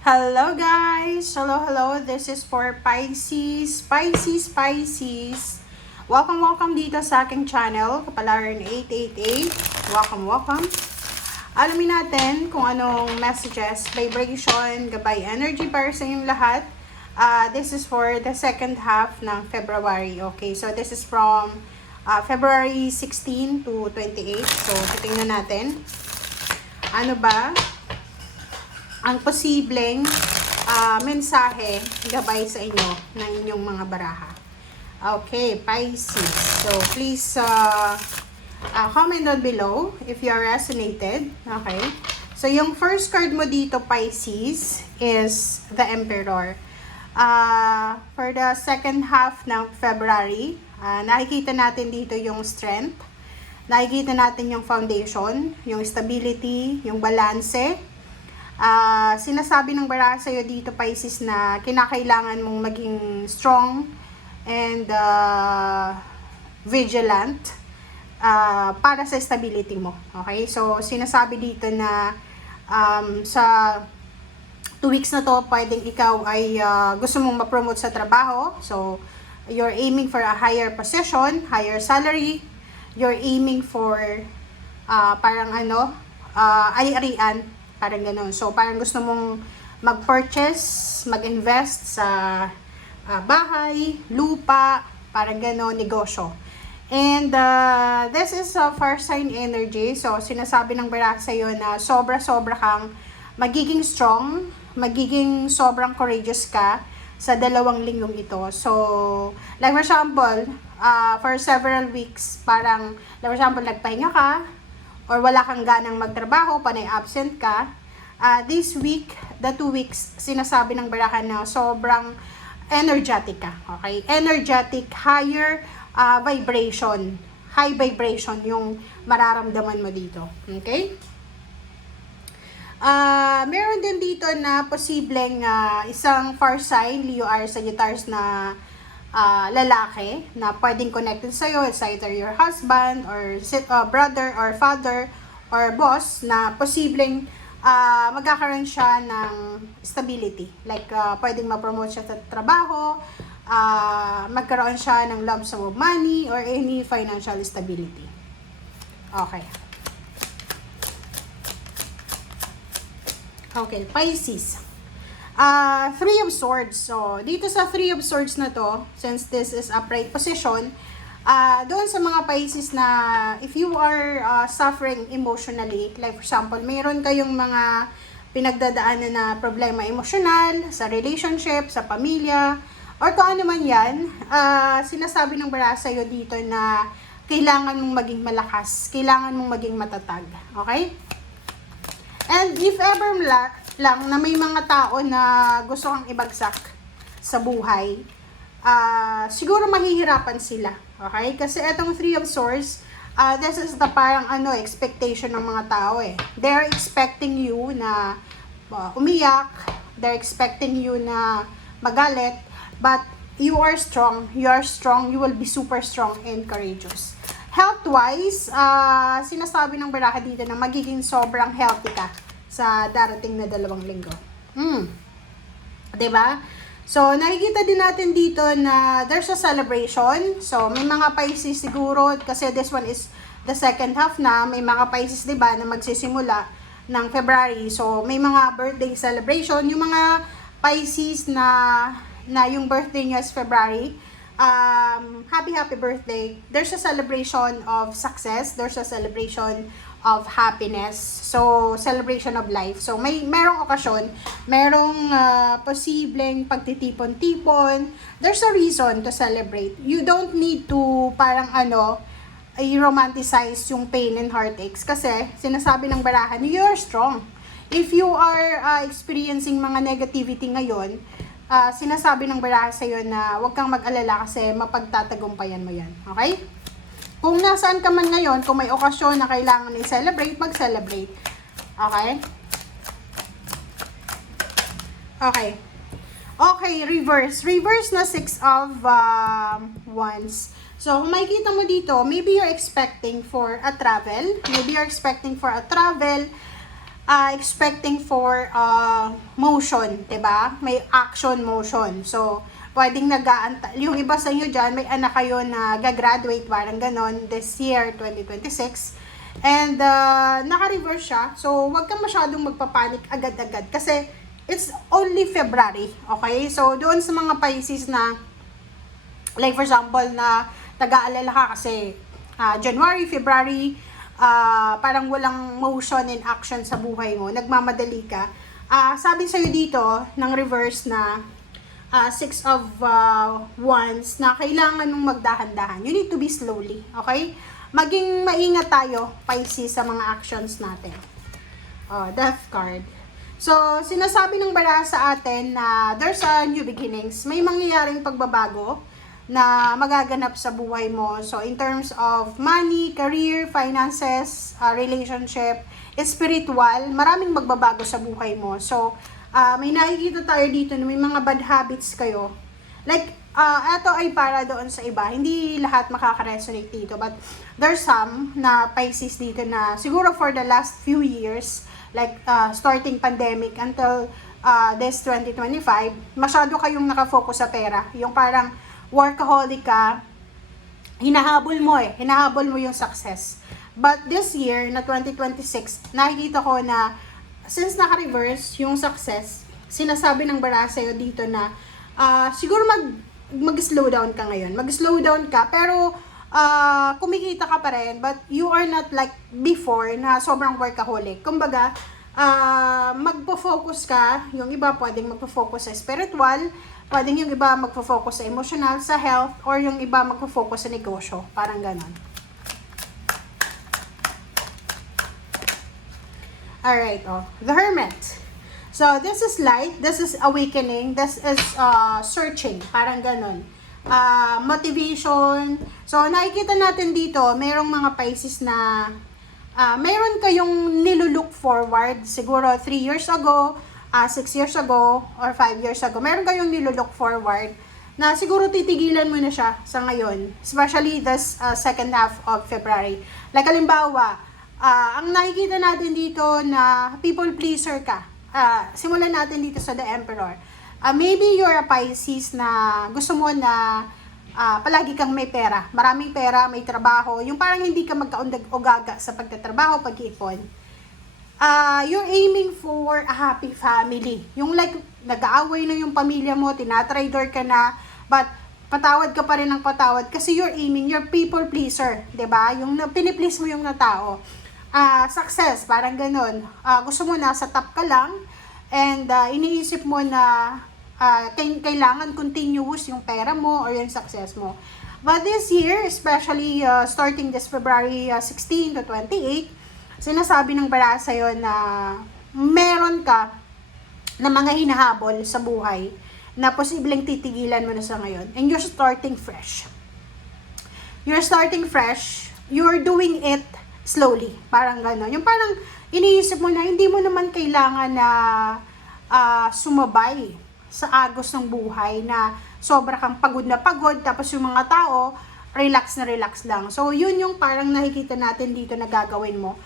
Hello guys! Hello. This is for Pisces. Welcome dito sa aking channel, Kapalaran 888. Welcome. Alamin natin kung anong messages, vibration, gabay energy para sa inyong lahat. This is for the second half ng February. Okay, so this is from February 16 to 28. So, titingnan natin. Ano ba ang posibleng mensahe gabay sa inyo ng inyong mga baraha. Okay, Pisces. So, please comment down below if you are resonated. Okay. So, yung first card mo dito, Pisces, is the Emperor. For the second half ng February, nakikita natin dito yung strength. Nakikita natin yung foundation, yung stability, yung balanse. Sinasabi ng baraha sa'yo dito, Pisces, na kinakailangan mong maging strong and vigilant para sa stability mo. Okay? So, sinasabi dito na sa 2 weeks na to, pwedeng ikaw ay gusto mong ma-promote sa trabaho. So, you're aiming for a higher position, higher salary. You're aiming for parang ari-arian. Parang gano'n. So, parang gusto mong mag-purchase, mag-invest sa bahay, lupa, parang gano'n, negosyo. And this is a fire sign energy. So, sinasabi ng baraha sa'yo na sobra-sobra kang magiging strong, magiging sobrang courageous ka sa 2 linggong ito. So, like for example, for several weeks, parang, like for example, nagpahinga ka, or wala kang ganang magtrabaho, panay absent ka, this week, the 2 weeks, sinasabi ng baraha na sobrang energetic ka. Okay? Energetic, higher vibration. High vibration yung mararamdaman mo dito. Okay? Meron din dito na posibleng isang fire sign, Leo, Aries, Sagittarius na lalaki na pwedeng connected sa'yo. It's either your husband or brother or father or boss na posibleng magkakaroon siya ng stability. Like, pwedeng ma-promote siya sa trabaho, magkaroon siya ng lump sum of money or any financial stability. Okay. Okay, Pisces. 3 of Swords. So, dito sa 3 of Swords na to, since this is upright position, doon sa mga Pisces na if you are suffering emotionally, like for example, mayroon kayong mga pinagdadaanan na problema emosyonal, sa relationship, sa pamilya, or kung ano man yan, sinasabi ng baraha sa'yo dito na kailangan mong maging malakas, kailangan mong maging matatag. Okay? And if ever lang na may mga tao na gusto kang ibagsak sa buhay, siguro mahihirapan sila. Okay? Kasi etong 3 of Swords, this is the parang expectation ng mga tao eh. They're expecting you na umiyak, they're expecting you na magalit, but you are strong, you will be super strong and courageous. Health-wise, sinasabi ng baraha dito na magiging sobrang healthy ka sa darating na 2 linggo. Diba? So, nakikita din natin dito na there's a celebration. So, may mga Pisces siguro, kasi this one is the second half na, may mga Pisces, diba, na magsisimula ng February. So, may mga birthday celebration. Yung mga Pisces na yung birthday niya is February, happy birthday. There's a celebration of success. There's a celebration of happiness. So, celebration of life. So, merong okasyon, merong posibleng pagtitipon-tipon. There's a reason to celebrate. You don't need to parang i-romanticize yung pain and heartaches kasi sinasabi ng barahan, you're strong. If you are experiencing mga negativity ngayon, sinasabi ng baraha sa'yo na huwag kang mag-alala kasi mapagtatagumpayan mo yan. Okay? Kung nasaan ka man ngayon, kung may okasyon na kailangan i-celebrate, mag-celebrate. Okay? Okay. Okay, reverse. Reverse na 6 of Wands. So, kung makikita mo dito, maybe you're expecting for a travel. Maybe you're expecting for a travel. Expecting for motion, 'di ba? May action motion. So, pwedeng yung iba sa inyo diyan, may anak kayo na gagraduate parang ganon this year 2026. And naka-reverse siya. So, wag kang masyadong magpapanik agad-agad kasi it's only February, okay? So, doon sa mga Pisces na like for example na nag-aalala ka kasi January, February, parang walang motion and action sa buhay mo, nagmamadali ka. Sabi sa'yo dito, ng reverse na Six of Wands, na kailangan mong magdahan-dahan. You need to be slowly, okay? Maging maingat tayo, Pisces, sa mga actions natin. Death card. So, sinasabi ng baraha sa atin na there's a new beginnings. May mangyayaring pagbabago na magaganap sa buhay mo. So, in terms of money, career, finances, relationship, spiritual, maraming magbabago sa buhay mo. So, may nakikita tayo dito na may mga bad habits kayo. Like, ito ay para doon sa iba. Hindi lahat makaka-resonate dito. But, there's some na Pisces dito na siguro for the last few years, like starting pandemic until this 2025, masyado kayong nakafocus sa pera. Yung parang workaholic ka, hinahabol mo yung success. But this year, na 2026, nakikita ko na since naka-reverse yung success, sinasabi ng baraha sa'yo dito na siguro mag-slow down ka ngayon. Mag-slow down ka, pero kumikita ka pa rin, but you are not like before na sobrang workaholic. Kumbaga, magpo-focus ka, yung iba pwedeng magpo-focus sa spiritual, pwedeng yung iba magpo-focus sa emotional, sa health, or yung iba magpo-focus sa negosyo. Parang ganon. Alright, the Hermit. So, this is light, this is awakening, this is searching. Parang ganon. Motivation. So, nakikita natin dito, mayroong mga Pisces na mayroon kayong nilulook forward. Siguro 3 years ago, 6 years ago, or 5 years ago, meron kayong nilulook forward na siguro titigilan mo na siya sa ngayon. Especially this second half of February. Like, halimbawa, ang nakikita natin dito na people pleaser ka. Simulan natin dito sa The Emperor. Maybe you're a Pisces na gusto mo na palagi kang may pera. Maraming pera, may trabaho. Yung parang hindi ka magkaundag-ugaga sa pagtatrabaho, pag-iipon. You're aiming for a happy family. Yung like, nag-aaway na yung pamilya mo, tinatrader ka na, but patawad ka pa rin ng patawad kasi you're aiming, you're people pleaser, 'di ba? Yung piniplease mo yung na tao. Success, parang ganun. Gusto mo na sa top ka lang and iniisip mo na kailangan continuous yung pera mo or yung success mo. But this year, especially starting this February 16 to 28, sinasabi ng baraha sa'yo na meron ka na mga hinahabol sa buhay na posibleng titigilan mo na sa ngayon. And you're starting fresh. You're starting fresh. You're doing it slowly. Parang gano'n. Yung parang iniisip mo na hindi mo naman kailangan na sumabay sa agos ng buhay na sobra kang pagod na pagod tapos yung mga tao relax na relax lang. So, yun yung parang nakikita natin dito na gagawin mo.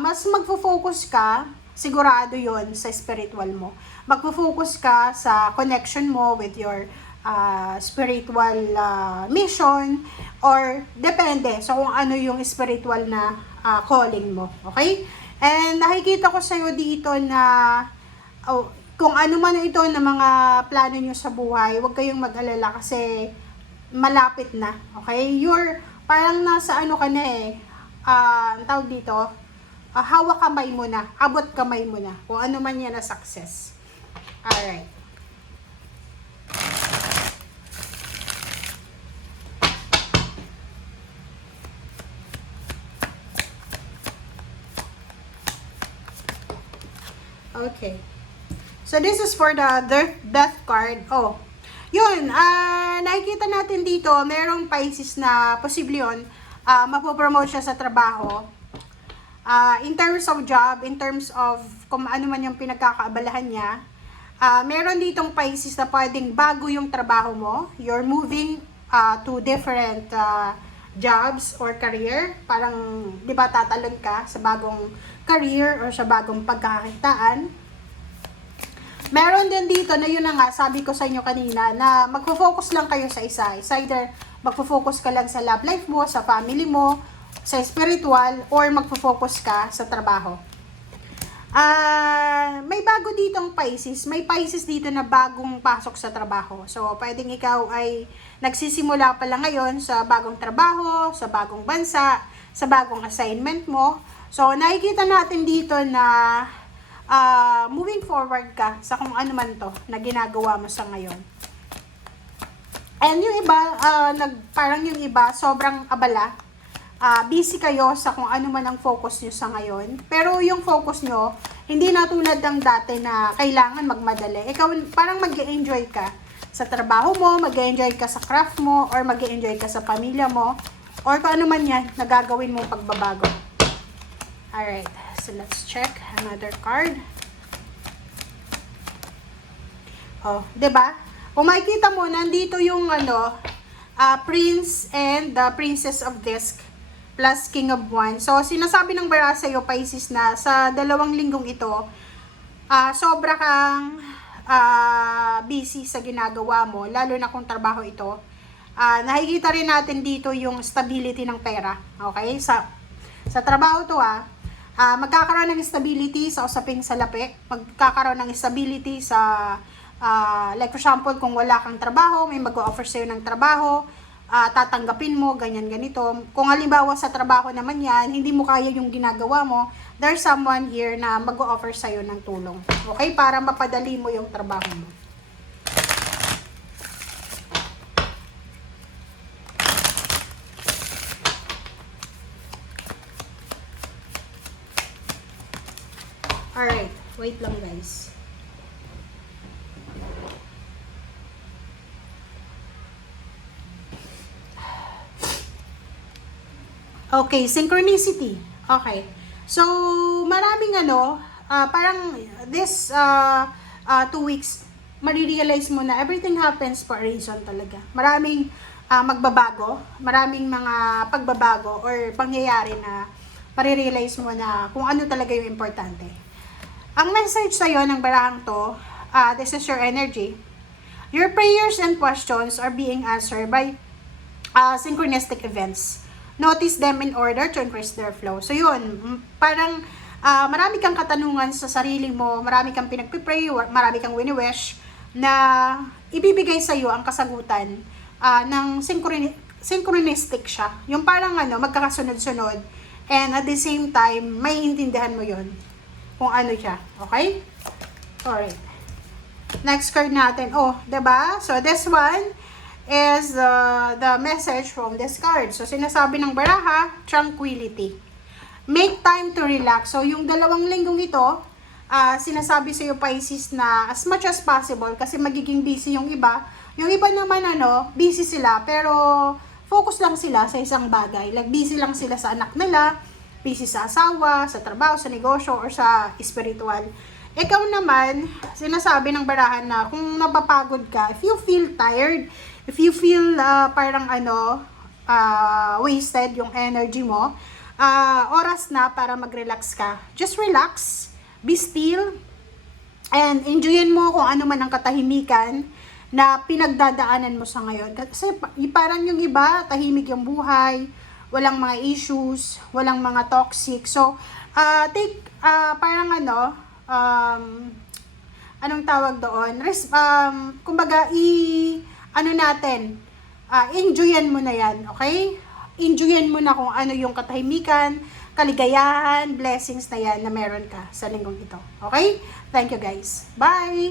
Mas magfo-focus ka, sigurado yon sa spiritual mo. Magfo-focus ka sa connection mo with your spiritual mission or depende so kung ano yung spiritual na calling mo. Okay? And nakikita ko sa'yo dito na kung ano man ito na mga plano nyo sa buhay, huwag kayong mag-alala kasi malapit na. Okay? You're parang nasa ano ka na ang tawag dito, hawak kamay mo na, abot kamay mo na, kung ano man yan na success. Alright. Okay. So, this is for the death card. Yun, nakikita natin dito, merong Pisces na posible yun, mapopromote siya sa trabaho. In terms of job, in terms of kung ano man yung pinagkakaabalahan niya, meron ditong Pisces na pwedeng bago yung trabaho mo. You're moving to different jobs or career. Parang, di ba, tatalon ka sa bagong career or sa bagong pagkakakitaan. Meron din dito na yun na nga, sabi ko sa inyo kanina, na magfo-focus lang kayo sa isa. It's either magfo-focus ka lang sa love life mo, sa family mo, sa spiritual, or magfo-focus ka sa trabaho. May bago ditong Pisces. May Pisces dito na bagong pasok sa trabaho. So, pwedeng ikaw ay nagsisimula pa lang ngayon sa bagong trabaho, sa bagong bansa, sa bagong assignment mo. So, nakikita natin dito na moving forward ka sa kung ano man to na ginagawa mo sa ngayon. And yung iba, parang yung iba, sobrang abala. Busy kayo sa kung ano man ang focus nyo sa ngayon. Pero yung focus nyo, hindi na tulad ng dati na kailangan magmadali. Ikaw, parang mag-enjoy ka sa trabaho mo, mag-enjoy ka sa craft mo, or mag-enjoy ka sa pamilya mo, or kung ano man yan, nagagawin mong pagbabago. Alright, so let's check another card. Oh, 'di ba? Kung makikita mo, nandito yung Prince and the Princess of Disc plus King of Wands. So, sinasabi ng bara sa'yo, Pisces, na sa 2 linggong ito, sobra kang busy sa ginagawa mo, lalo na kung trabaho ito. Nakikita rin natin dito yung stability ng pera. Okay? Sa trabaho to, magkakaroon ng stability sa usaping salapi, magkakaroon ng stability sa like for example, kung wala kang trabaho, may mag-o-offer sa'yo ng trabaho, tatanggapin mo, ganyan, ganito. Kung halimbawa sa trabaho naman yan, hindi mo kaya yung ginagawa mo, there's someone here na mag-o-offer sa'yo ng tulong. Okay? Para mapadali mo yung trabaho mo. Alright, wait lang guys. Okay, synchronicity. Okay. So, maraming parang this 2 weeks, marirealize mo na everything happens for a reason talaga. Maraming magbabago, maraming mga pagbabago or pangyayari na marirealize mo na kung ano talaga yung importante. Ang message sa'yo ng barahang to, this is your energy. Your prayers and questions are being answered by synchronistic events. Notice them in order to increase their flow. So yun, parang marami kang katanungan sa sarili mo, marami kang pinagpipray, marami kang wini-wish na ibibigay sa iyo ang kasagutan ng synchronistic siya. Yung parang magkakasunod-sunod, and at the same time, may intindihan mo yun kung ano siya. Okay? Alright. Next card natin. Oh, 'di ba? So this one is the message from this card. So, sinasabi ng baraha, tranquility. Make time to relax. So, yung 2 linggong ito, sinasabi sa iyo, Pisces, na as much as possible, kasi magiging busy yung iba. Yung iba naman, busy sila, pero focus lang sila sa isang bagay. Like, busy lang sila sa anak nila, busy sa asawa, sa trabaho, sa negosyo, or sa spiritual. Ikaw naman, sinasabi ng barahan na kung napapagod ka, if you feel tired, if you feel parang wasted yung energy mo, oras na para mag-relax ka. Just relax, be still, and enjoyin mo kung ano man ang katahimikan na pinagdadaanan mo sa ngayon. Kasi parang yung iba, tahimik yung buhay, walang mga issues, walang mga toxic. So, take, parang anong tawag doon? Kumbaga, enjoyan mo na yan, okay? Enjoyan mo na kung ano yung katahimikan, kaligayahan, blessings na yan na meron ka sa linggong ito. Okay? Thank you guys. Bye!